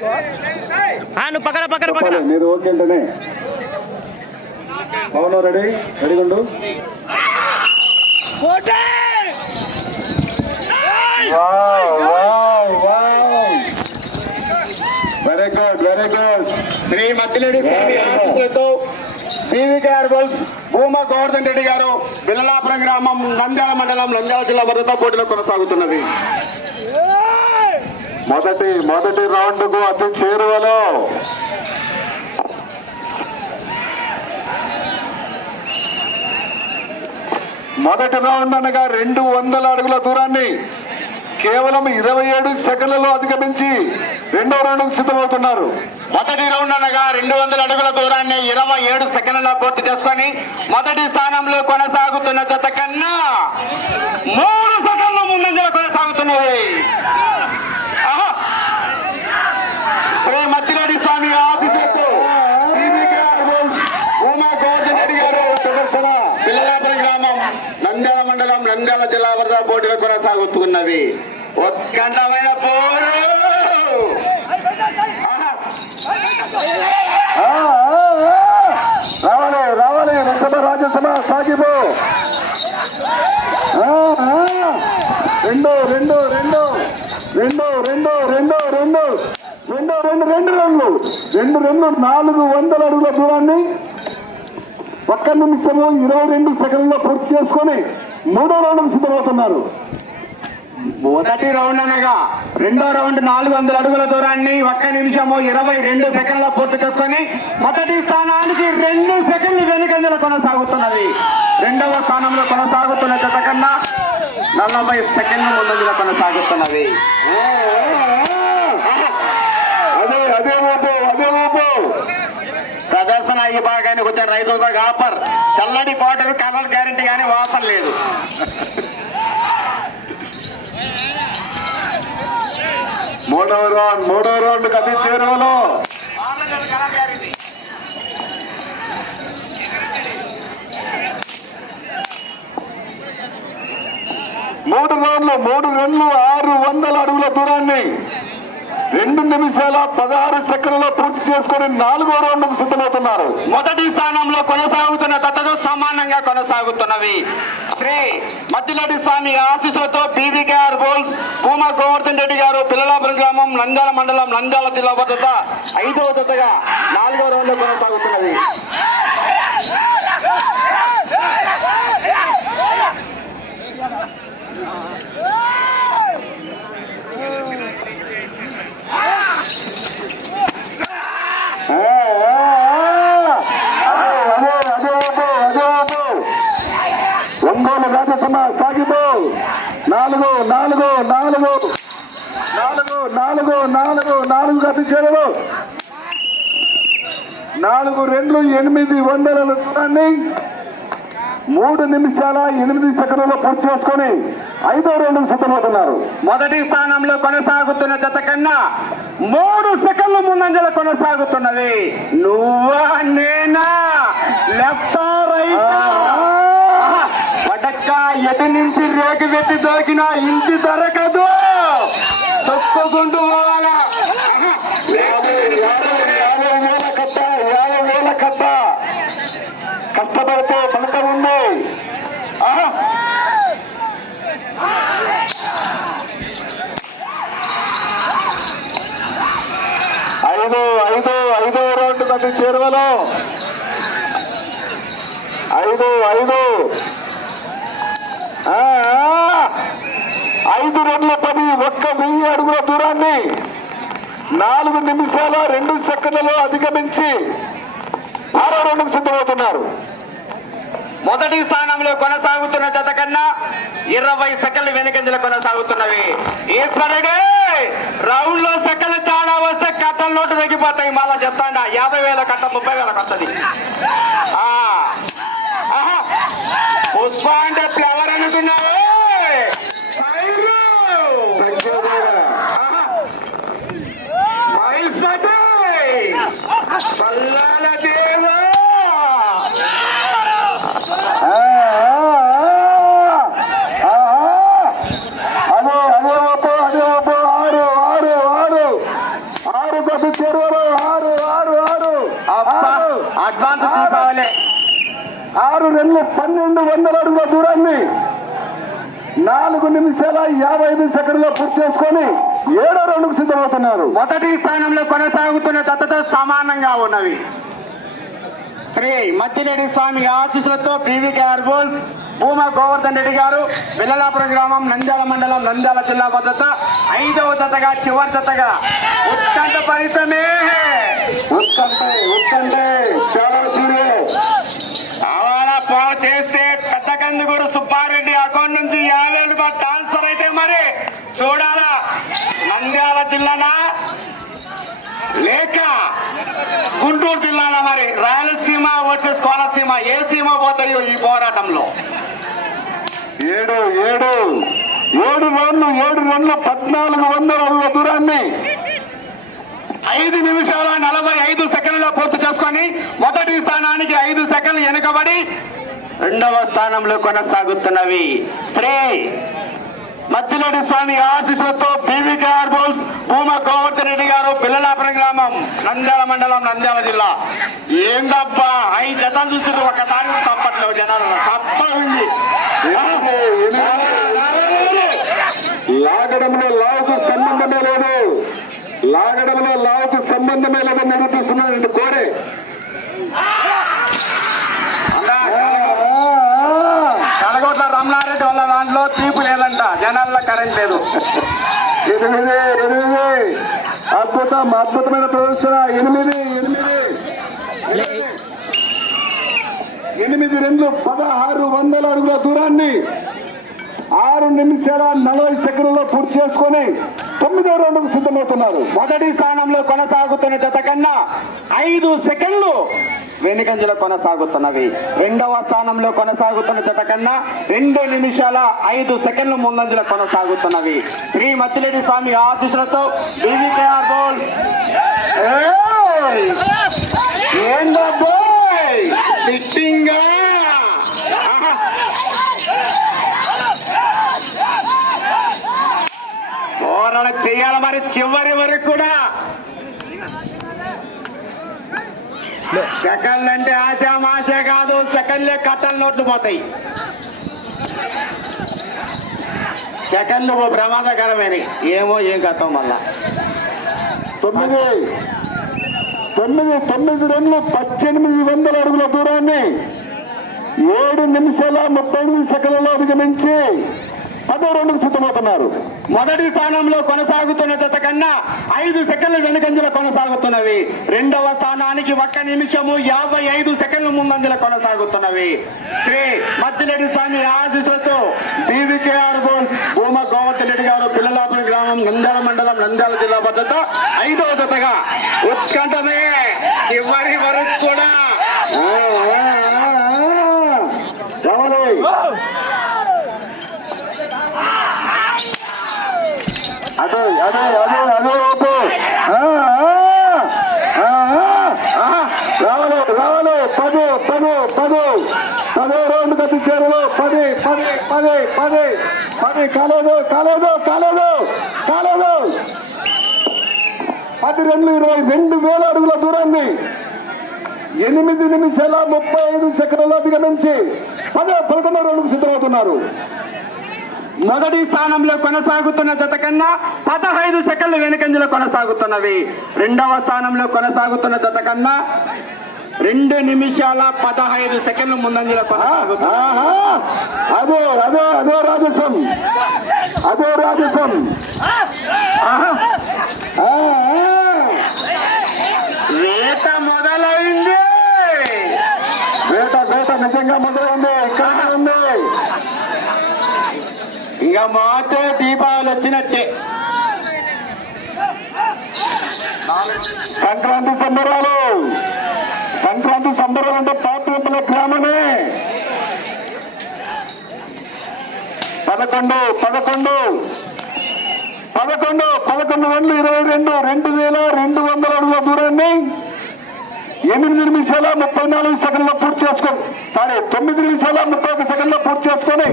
నువ్వు పక్కన పక్కన పక్కన. మీరు ఓకే అంటేనే. పవన్ రెడీ? రెడీగా ఉండు. Very good very good Sri Maddiledi ఆశీస్సులతో బీవీకేఆర్ బుల్స్ భూమా గోవర్ధన్ రెడ్డి గారు బిల్లలాపురం గ్రామం నంద్యాల మండలం నంద్యాల జిల్లా భద్రతా పోటీలో కొనసాగుతున్నది. మొదటి మొదటి రౌండ్కు అతి చేరువలో. మొదటి రౌండ్ అనగా రెండు వందల అడుగుల దూరాన్ని కేవలం ఇరవై ఏడు సెకండ్లలో అధిగమించి రెండో రౌండ్ సిద్ధమవుతున్నారు. మొదటి రౌండ్ అనగా రెండు వందల అడుగుల దూరాన్ని ఇరవై ఏడు సెకండ్ల పూర్తి చేసుకొని మొదటి స్థానంలో కొనసాగుతున్న జత కన్నా మూడు సెకండ్ల ముందంజలో కొనసాగుతున్నది ఆహా! శ్రీ మద్దిరెడ్డి స్వామి ఆశీస్సులతో BVKR Bulls, భూమా గోవర్ధన్ రెడ్డి గారు ప్రదర్శన పిల్లలాపురం గ్రామం నంద్యాల మండలం నంద్యాల జిల్లా వరద పోటీలు కొనసాగుతున్నవి. ఉత్కంఠమైన పోరు! రావాలి రావాలి. రసభ రాజ్యసభ సాగిపో. రెండు రెండు రెండు. రెండు రెండు రెండు రెండు. రెండు రెండు రెండు రెండు రెండు రెండు నాలుగు వందల అడుగుల దూరాన్ని ఒక్క నిమిషము ఇరవై రెండు సెకండ్లో పూర్తి చేసుకొని మూడో రౌండ్ సిద్ధమవుతున్నారు. మొదటి రౌండ్ అనగా రెండో రౌండ్ నాలుగు వందల అడుగుల దూరాన్ని ఒక్క నిమిషము ఇరవై రెండు సెకండ్ల పూర్తి చేసుకొని మొదటి స్థానానికి రెండు సెకండ్లు వెనుకంజలు కొనసాగుతున్నది. రెండవ స్థానంలో కొనసాగుతున్న జత కన్నా నలభై సెకండ్ల ముందంజలో కొనసాగుతున్నవి అదే అదే ఊపు అదే ఊపు ప్రదర్శన ఈ భాగానికి వచ్చిన రైతులతో ఆఫర్ చల్లటి కోటలు కలర్ గ్యారంటీ కానీ వాసన లేదు. మూడవ రౌండ్ మూడవ రౌండ్ కది చేరువలో. మూడు రౌండ్లు మూడు రన్లు ఆరు వందల అడుగుల దూరాన్ని. రెండు నిమిషాల పదహారు సెకండ్లలో పూర్తి చేసుకొని నాలుగో రౌండ్ సిద్ధమవుతున్నారు. మొదటి స్థానంలో కొనసాగుతున్న దత్తతో సమానంగా కొనసాగుతున్నవి. శ్రీ మద్దిలటి స్వామి ఆశీస్సులతో పీవీకేఆర్ బోల్స్ భూమా గోవర్ధన్ రెడ్డి గారు పిల్లలాపురం గ్రామం నంద్యాల మండలం నంద్యాల జిల్లా భద్రత ఐదవ దత్తగా నాలుగో రౌండ్లో కొనసాగుతున్నది ఆ, ఆ, ఆ! అదే అదే ఊపు అదే ఊపు ఒంగోలు రాజసభ సాగిపో నాలుగు నాలుగు. నాలుగు నాలుగు నాలుగు నాలుగు నాలుగు గతి నాలుగు రెండు ఎనిమిది వందల దూరాన్ని మూడు నిమిషాల ఎనిమిది సెకండ్లలో పూర్తి చేసుకొని ఐదో రెండు సిద్ధమవుతున్నారు. మొదటి స్థానంలో కొనసాగుతున్న జత కన్నా మూడు సెకండ్ల ముందంజల కొనసాగుతున్నది. నువ్వా నేనా? Left right? వడక్క ఎటు నుంచి రేకు పెట్టి దొరికినా ఇంటి దొరకదు. తొక్కుకుంటూ పోవాలా? యాభై వేల కట్ట కష్టపడితే ఫలితం ఉంది. ఆహా. ఐదు ఐదు ఐదో రౌండ్ మధ్య చేరువలో. ఐదు ఐదు. ఐదు రెండు పది ఒక్క వెయ్యి అడుగుల దూరాన్ని నాలుగు నిమిషాల రెండు సెకండ్లలో అధిగమించి ఆరో రెండుకు సిద్ధమవుతున్నారు. మొదటి స్థానంలో కొనసాగుతున్న జత కన్నా ఇరవై సెకండ్లు వెనుకంజలు కొనసాగుతున్నవి. ఈశ్వరుడే రౌండ్లో సెకండ్లు తేడా వస్తే కట్టల నోటు తగ్గిపోతాయి మళ్ళా చెప్తాండా యాభై వేల కట్ట ముప్పై వేలకు వస్తుంది ఆ. ఆహా. పుష్ప అంటే ఫ్లవర్ అనుకున్నావు ఫైరు. ఆహా. మహేష్ పటేల్. పల్లాల దేవా ఆ, ఆ, ఆ, ఆ! అదే అదే ఒప్పు అదే ఒప్పు ఆరు ఆరు ఆరు ఆరు గత చెరువులు ఆరు ఆరు ఆరు అబ్బా ఆరు, అడ్వాన్స్ ఆరు, తీసుకోవాలి. ఆరు రెండు పన్నెండు వందల అడుగుల దూరాన్ని నాలుగు నిమిషాల యాభై ఐదు సెకండ్లో పూర్తి చేసుకొని ఏడో రెండుకు సిద్ధమవుతున్నారు. మొదటి స్థానంలో కొనసాగుతున్న దత్తతో సమానంగా ఉన్నవి. శ్రీ మత్తిరెడ్డి స్వామి ఆశీస్సులతో పీవీకే అర్బోల్ భూమా గోవర్ధన్ రెడ్డి గారు బిల్లలాపురం గ్రామం నంద్యాల మండలం నంద్యాల జిల్లా భద్రత. ఐదవ జతగా చివరి జతగా. ఉత్కంఠ పరితమే ఉత్కంటే ఉత్కంటే చాలా సీరియస్ అవాళ చేస్తే పెద్ద కందుకూరు సుబ్బారెడ్డి అకౌంట్ నుంచి యాభై రూపాయలు ట్రాన్స్ఫర్ అయితే మరి చూడాలా. నంద్యాల జిల్లానా? లేక గుంటూరు జిల్లానా మరి రాయలసీమ వర్సెస్ కోనసీమ ఏ సీమ పోతాయో ఈ పోరాటంలో? ఏడు ఏడు. ఏడు రౌండ్లు ఏడు రౌండ్ల పద్నాలుగు వందల అడుగుల దూరాన్ని ఐదు నిమిషాల నలభై ఐదు సెకండ్లలో పూర్తి చేసుకొని మొదటి స్థానానికి ఐదు సెకండ్లు వెనుకబడి రెండవ స్థానంలో కొనసాగుతున్నవి. శ్రీ మధ్యలోని స్వామి ఆశీస్సులతో బీవీకేఆర్ బోల్స్ భూమ గోవర్ధన్ రెడ్డి గారు పిల్లలాపురం గ్రామం నంద్యాల మండలం నంద్యాల జిల్లా. ఏందబ్బా ఐదు జతలు చూసారు ఒకసారి తప్పట్లేవు జనాలు. తప్ప ఉంది లాగడంలో లావుకు సంబంధమే లేదు. లాగడంలో లావుకు సంబంధమే లేదని నిరూపిస్తున్నాడు కోరే కడగొట్ల రమణారెడ్డి వాళ్ళ దాంట్లో తీపు లేదంట. జనాల్లో కరెంట్ లేదు. ఎనిమిది ఎనిమిది. అద్భుతం అద్భుతమైన ప్రదర్శన. ఎనిమిది ఎనిమిది. ఎనిమిది రెండు పదహారు వందల అడుగుల దూరాన్ని ఆరు నిమిషాల నలభై సెకండ్లలో పూర్తి చేసుకొని తొమ్మిదో రౌండ్కు సిద్ధమవుతున్నారు. మొదటి స్థానంలో కొనసాగుతున్న జత కన్నా ఐదు సెకండ్లు వెనుకంజలో కొనసాగుతున్నవి. రెండవ స్థానంలో కొనసాగుతున్న జత కన్నా రెండు నిమిషాల ఐదు సెకండ్లు ముందంజలో కొనసాగుతున్నవి. శ్రీ మత్తిరెడ్డి స్వామి ఆశీస్సులతో బీవీకేఆర్ బోల్ ఫిట్టింగా చెయ్యాలి మరి చివరి వరకు కూడా సెకండ్లు అంటే ఆశ మాశ కాదు సెకండ్లే కట్టల నోట్లు పోతాయి. సెకండ్లు ఓ ప్రమాదకరమైన ఏమో ఏం కట్టం మళ్ళా. తొమ్మిది. తొమ్మిది తొమ్మిది రెండు పద్దెనిమిది వందల అడుగుల దూరాన్ని ఏడు నిమిషాల ముప్పై ఎనిమిది సెకండ్లలో అధిగమించి పదో రెండుకు సిద్ధమవుతున్నారు మొదటి స్థానంలో కొనసాగుతున్న జత కన్నా ఐదు సెకండ్లు వెనుకంజలో కొనసాగుతున్నవి. రెండవ స్థానానికి ఒక్క నిమిషము యాభై ఐదు సెకండ్లు ముందంజలో కొనసాగుతున్నవి. శ్రీ మద్దిరెడ్డి స్వామి ఆశీస్సులతో బీవీకేఆర్ బోల్స్ భూమ గోవర్ధన్ రెడ్డి గారు పిల్లలాపురం గ్రామం నంద్యాల మండలం నంద్యాల జిల్లా భద్రత. ఐదవ జతగా ఉత్కంఠమే చివరి వరకు కూడా ఆ, ఆ, ఆ, ఆ. రావాలి అదే అదే అదే అదే ఓపు ఆ, ఆ, ఆ, ఆ. రావాలి రావాలి. పది పది పది. పదే రౌండ్ కట్టించారు. పది పది పది పది. పది కాలేదు కాలేదు కాలేదు కాలేదు. పది రెండు ఇరవై రెండు వేల అడుగుల దూరాన్ని ఎనిమిది నిమిషాల ముప్పై ఐదు సెకండ్లు అధిగమించి పదే పదకొండు రౌండ్కు సిద్ధమవుతున్నారు. మొదటి స్థానంలో కొనసాగుతున్న జత కన్నా పదహైదు సెకండ్లు వెనుకంజలో కొనసాగుతున్నవి. రెండవ స్థానంలో కొనసాగుతున్న జత కన్నా రెండు నిమిషాల పదహైదు సెకండ్లు ముందంజలో! అదే అదే అదే రాజసం. అదే రాజసం. వేట మొదలైంది. వేట వేట నిజంగా మొదలైంది. ఇక్కడ ఉంది. ఇంకా మాతో దీపావళి వచ్చినట్టే. సంక్రాంతి సంబరాలు. సంక్రాంతి సంబరాలు అంటే పాపంపల గ్రామమే. పదకొండు పదకొండు. పదకొండు పదకొండు వందలు ఇరవై రెండు రెండు వేల రెండు వందల అడుగుల దూరాన్ని ఎనిమిది నిమిషాల ముప్పై నాలుగు సెకండ్లో పూర్తి చేసుకొని సారీ తొమ్మిది నిమిషాల ముప్పై ఒక సెకండ్లో పూర్తి చేసుకొని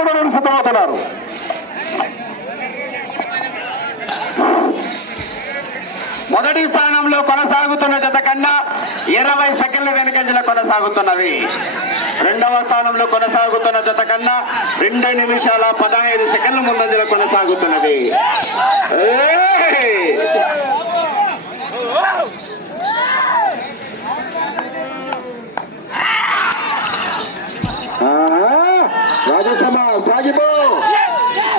పదకొండు సిద్ధమవుతున్నారు మొదటి స్థానంలో కొనసాగుతున్న జత కన్నా ఇరవై సెకండ్ల వెనుకంజల కొనసాగుతున్నవి రెండవ స్థానంలో కొనసాగుతున్న జత కన్నా రెండు నిమిషాల పదహైదు సెకండ్ల ముందంజల కొనసాగుతున్నది ఏయ్! ఆ, రాజసమ సాగిపో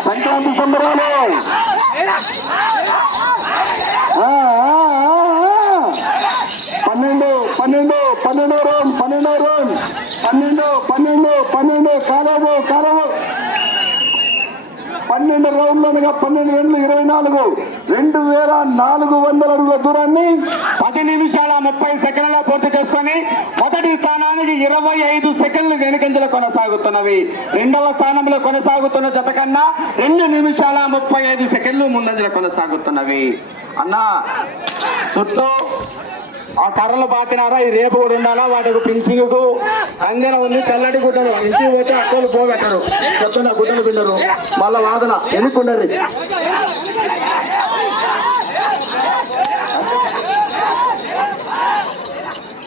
సంక్రాంతి సంబరాలు. పన్నెండు పన్నెండు పన్నెండో రౌండ్ పన్నెండో రౌండ్ పన్నెండు పన్నెండు పన్నెండు కాలము కాలము పన్నెండు రౌండ్లు అనగా పన్నెండు రెండు ఇరవై నాలుగు. రెండు వేల నాలుగు వందల అడుగుల దూరాన్ని పది నిమిషాల ముప్పై సెకండ్ల పూర్తి చేసుకొని ఇరవై ఐదు సెకండ్లు వెనుకంజలు కొనసాగుతున్నవి. రెండవ స్థానంలో కొనసాగుతున్న జత కన్నా రెండు నిమిషాల ముప్పై ఐదు సెకండ్లు ముందంజలు కొనసాగుతున్నవి. అన్నా చుట్టూ ఆ కర్రలు పాతినారా ఈ రేపు కూడా ఉండాలా? వాటికి పింఛింగ్కు ఉంది తెల్లటి గుడ్డలు. ఇంటికి పోతే అక్కలు పోగట్టరు. చెప్తున్న గుడ్డలు పిండరు. మళ్ళా వాదన ఎందుకుండరు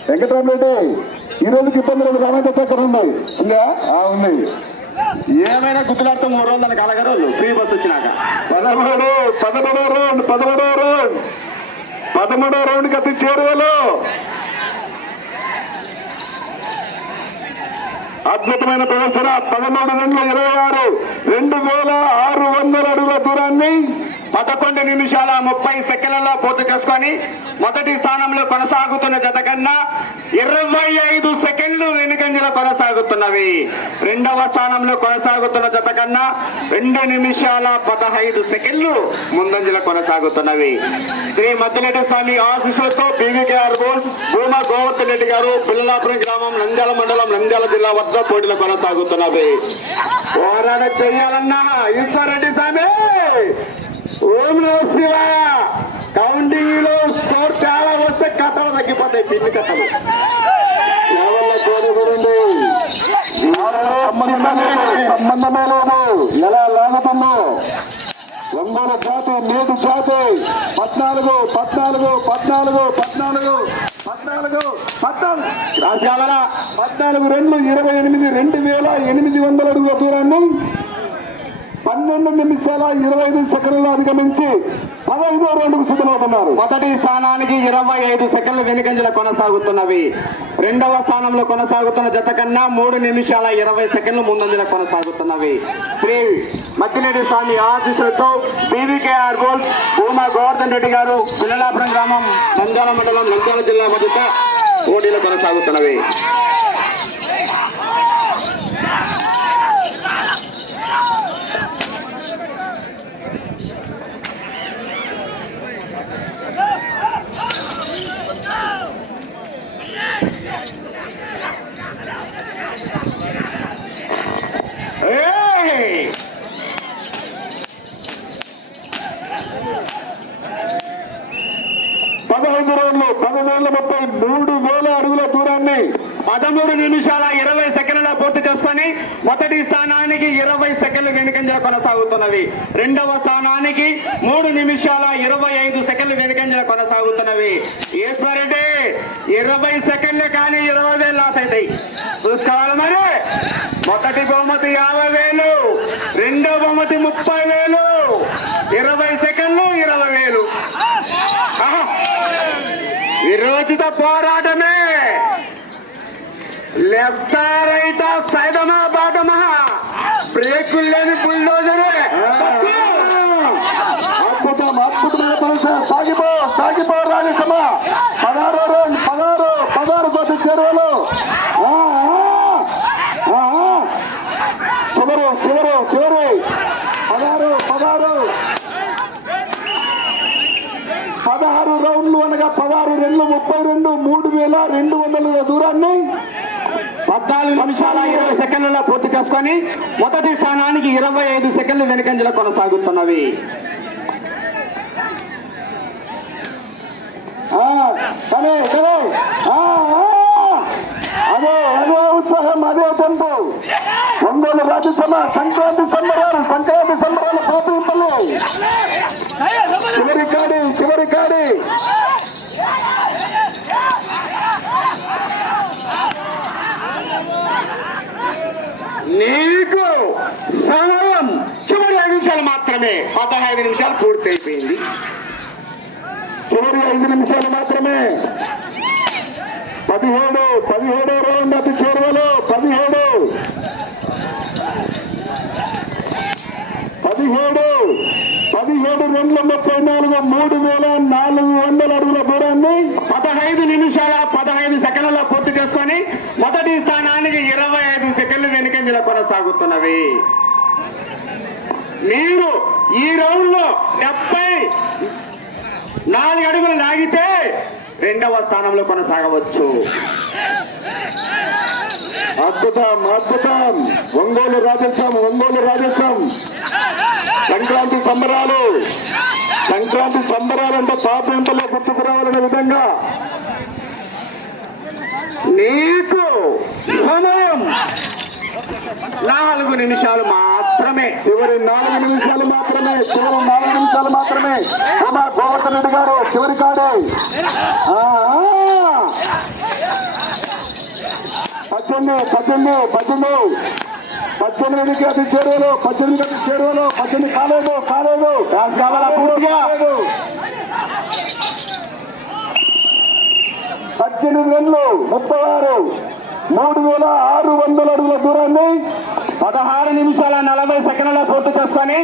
వెంకటరామరెడ్డి. ఈ రోజుకి ఇబ్బంది లేదు రామేంద్ర చక్కెర ఉన్నాయి. ఇంకా ఉన్నాయి ఏమైనా గుర్తులాడితే మూడు రోజులు దానికి అలగరు ఫ్రీ బస్ వచ్చినాక. పదమూడు పదమూడో రౌండ్ పదమూడో రౌండ్. పదమూడో రౌండ్ అతి చేరువలో. అద్భుతమైన ప్రదర్శన. పదమూడు రెండు ఇరవై ఆరు. రెండు వేల ఆరు వందల అడుగుల దూరాన్ని పదకొండు నిమిషాల ముప్పై సెకండ్లలో పూర్తి చేసుకొని మొదటి స్థానంలో కొనసాగుతున్న జత కన్నా ఇరవై ఐదు సెకండ్లు వెనుకంజలో కొనసాగుతున్నవి. రెండవ స్థానంలో కొనసాగుతున్న జత కన్నా రెండు నిమిషాల పదహైదు సెకండ్లు ముందంజలో కొనసాగుతున్నవి. శ్రీ మద్దిరెడ్డి స్వామి ఆశీస్సులతో బీవీకేఆర్ బోల్స్ భూమా గోవర్ధన్ రెడ్డి గారు పిల్లలాపురం గ్రామం నంద్యాల మండలం నంద్యాల జిల్లా వద్ద పోటీలు కొనసాగుతున్నవి. పోరాట చేయాలన్నా ఈశ్వర్ రెడ్డి స్వామి! ఓం నమ శివ కౌంటింగ్లో స్కోర్ చాలా వస్తే కథలు తగ్గిపోతాయి పిన్ని కథలు. సంబంధమే లేదు, ఎలా లాగుతుందో? ఒంగోలు జాతి నేటి జాతి. పద్నాలుగు పద్నాలుగు పద్నాలుగు పద్నాలుగు పద్నాలుగు పద్నాలుగు. రాజావల పద్నాలుగు రెండు ఇరవై ఎనిమిది రెండు వేల ఎనిమిది వందల అడుగుల దూరాన్ని పన్నెండు నిమిషాల ఇరవై ఐదు సెకండ్లు అధిగమించి పదహైదో రౌండ్కు సిద్ధమవుతున్నారు. మొదటి స్థానానికి ఇరవై ఐదు సెకండ్లు వెనుకంజల కొనసాగుతున్నవి. రెండవ స్థానంలో కొనసాగుతున్న జత కన్నా మూడు నిమిషాల ఇరవై సెకండ్లు ముందంజల కొనసాగుతున్నవి. శ్రీ మద్దినేటి స్వామి ఆశీస్సులతో బీవీకేఆర్ గోల్ భూమా గోవర్ధన్ రెడ్డి గారు పిల్లలాపురం గ్రామం నంద్యాల మండలం నంద్యాల జిల్లా మధ్య పోటీలు కొనసాగుతున్నవి. పదహైదు రోజులు పదవేల ముప్పై మూడు వేల అడుగుల దూరాన్ని పదమూడు నిమిషాల ఇరవై సెకండ్ల పూర్తి చేసుకొని మొదటి స్థానానికి ఇరవై సెకండ్లు వెనుకంజ కొనసాగుతున్నవి. రెండవ స్థానానికి మూడు నిమిషాల ఇరవై ఐదు సెకండ్లు వెనుకంజ కొనసాగుతున్నవి. ఈశ్వరెడ్డి ఇరవై సెకండ్లు కానీ ఇరవై వేలు లాస్ అవుతాయి చూసుకోవాలి మరి. మొదటి బహుమతి యాభై వేలు రెండో బహుమతి ముప్పై వేలు ఇరవై సెకండ్లు ఇరవై వేలు ఆహా! విరోచిత పోరాటమే. లెఫ్ట్ రైట్ సైదమా బాటమా? బ్రేకులు లేని బుల్డోజరే. అద్భుతం అద్భుతమైన సాగిపో సాగిపో రాజసమ పదహారు రౌండ్ పదహారు పదహారు కొద్ది చెరువులు ఆ, ఆ, ఆ, ఆ. చివరు చివరు చివరి పదహారు పదహారు పదహారు రౌండ్లు అనగా పదహారు రెండు ముప్పై రెండు మూడు వేల రెండు వందల దూరాన్ని పద్నాలుగు నిమిషాల ఇరవై సెకండ్లలో పూర్తి చేసుకొని మొదటి స్థానానికి ఇరవై ఐదు సెకండ్లు వెనుకంజలో కొనసాగుతున్నవి. అదే అదే ఉత్సాహం అదే టెంపు ఒంగోలు రాజ్యసభ సంక్రాంతి సంబరాలు సంక్రాంతి సంబరాలు పోటీ చివరి కాడి చివరి కాడి. నీకు సమయం చివరి ఐదు నిమిషాలు మాత్రమే. పదహైదు నిమిషాలు పూర్తి అయిపోయింది చివరి ఐదు నిమిషాలు మాత్రమే. పదిహేడు పదిహేడు రౌండ్ అతి చేరువలో. పదిహేడు. పదిహేడు. మూడు రెండు ముప్పై నాలుగు మూడు వేల నాలుగు వందల అడుగుల దూరాన్ని పదహైదు నిమిషాల పదహైదు సెకండ్లలో పూర్తి చేసుకొని మొదటి స్థానానికి ఇరవై ఐదు సెకండ్లు వెనుకంజలో కొనసాగుతున్నవి. మీరు ఈ రౌండ్లో డెబ్బై నాలుగు అడుగులు లాగితే రెండవ స్థానంలో కొనసాగవచ్చు. అద్భుతం అద్భుతం. ఒంగోలు రాజస్థాన్ ఒంగోలు రాజస్థాన్. సంక్రాంతి సంబరాలు. సంక్రాంతి సంబరాలంటే పాపంతలో గుర్తుకు రావాలనే విధంగా. నీకు సమయం నాలుగు నిమిషాలు మాత్రమే. చివరి నాలుగు నిమిషాలు మాత్రమే. చివరి నాలుగు నిమిషాలు మాత్రమే. కుమార్ గోవర్ధన్ రెడ్డి గారు చివరి కాడే. ఆ, ఆ. పద్దెనిమిది పద్దెనిమిది. పద్దెనిమిది అతి చేరువలో పద్దెనిమిది అతి చేరువలో పద్దెనిమిది కాలేదు కాలేదు. కావాలా పూర్తిగా? పద్దెనిమిది రెండు ముప్పై ఆరు మూడు వేల ఆరు వందల అడుగుల దూరాన్ని పదహారు నిమిషాల నలభై సెకండ్ల పూర్తి చేసుకొని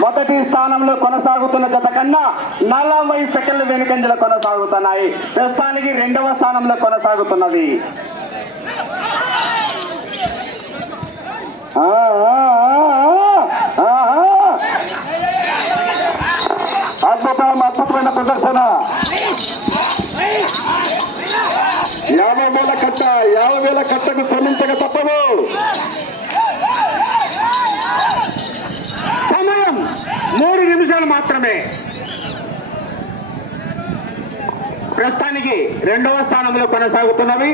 మొదటి స్థానంలో కొనసాగుతున్న జత కన్నా నలభై సెకండ్లు వెనుకంజలు కొనసాగుతున్నాయి. ప్రస్తుతానికి రెండవ స్థానంలో కొనసాగుతున్నవి ఆ, ఆ, ఆ, ఆ, ఆ. అద్భుతం అద్భుతమైన ప్రదర్శన యాభై వేల కట్ట యాభై వేల కట్టకు శ్రమించక తప్పదు సమయం మూడు నిమిషాలు మాత్రమే ప్రస్తుతానికి రెండవ స్థానంలో కొనసాగుతున్నవి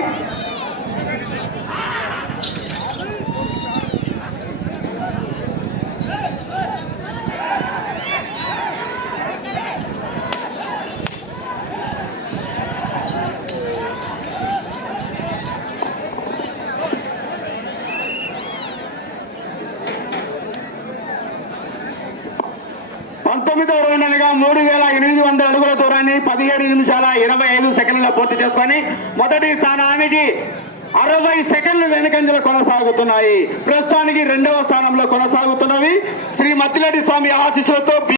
పంతొమ్మిదవ రౌండ్ అనగా మూడు వేల ఎనిమిది వందల అడుగుల దూరాన్ని పదిహేడు నిమిషాల ఇరవై ఐదు సెకండ్ల పూర్తి చేసుకొని మొదటి స్థానానికి అరవై సెకండ్లు వెనుకంజలు కొనసాగుతున్నాయి. ప్రస్తుతానికి రెండవ స్థానంలో కొనసాగుతున్నవి శ్రీ మత్తిరెడ్డి స్వామి ఆశీస్సులతో